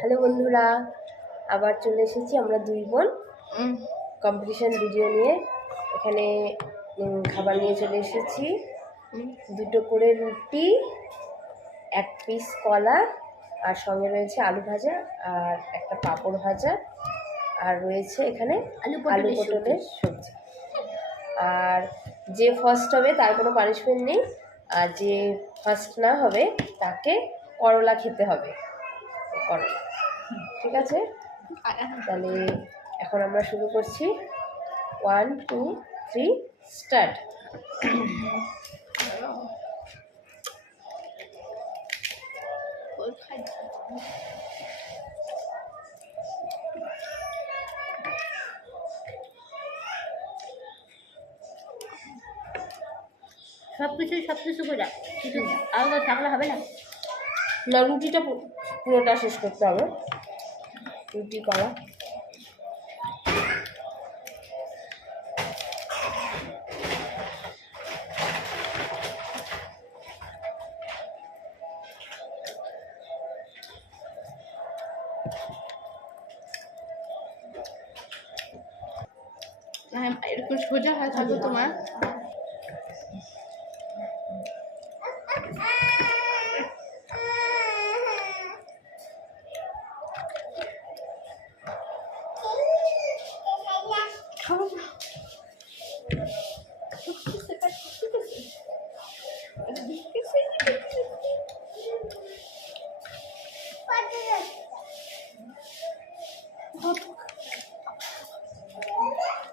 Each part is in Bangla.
হ্যালো বন্ধুরা, আবার চলে এসেছি আমরা দুই বোন কম্পিটিশন ভিডিও নিয়ে। এখানে খাবার নিয়ে চলে এসেছি। দুটো করে রুটি, এক পিস কলা, আর সঙ্গে রয়েছে আলু ভাজা আর একটা পাঁপড় ভাজা, আর রয়েছে এখানে আলু পটলের সবজি। আর যে ফার্স্ট হবে তার কোনো পানিশমেন্ট নেই, আর যে ফার্স্ট না হবে তাকে করলা খেতে হবে। করলা, ঠিক আছে? তাহলে এখন আমরা শুরু করছি। 1 2 3 স্টার্ট। সব কিছু করে কিছু আলাদা থাকলে হবে না। রুটিটা পুরোটা শেষ করতে হবে। রুটি কলা এরকম সোজা হয়ে থাকবে তোমার।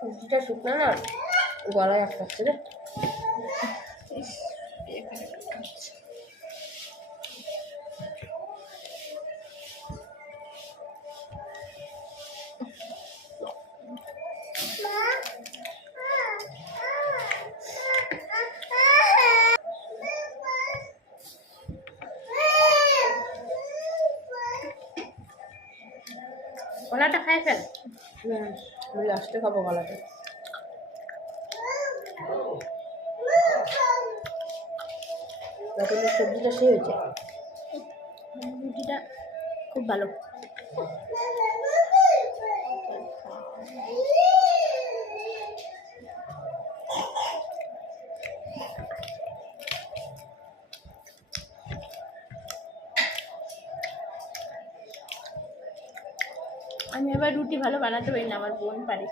রুটিটা শুকনো না, গলায় আটকাচ্ছে রে। কলাটা খাই ফেল। আমি লাস্টে খাবো গলাটা। পটলের সবজিটা সেই হয়েছে, রুটিটা খুব ভালো। আমি আবার রুটি ভালো বানাতে পারি না, আমার বোন পারে।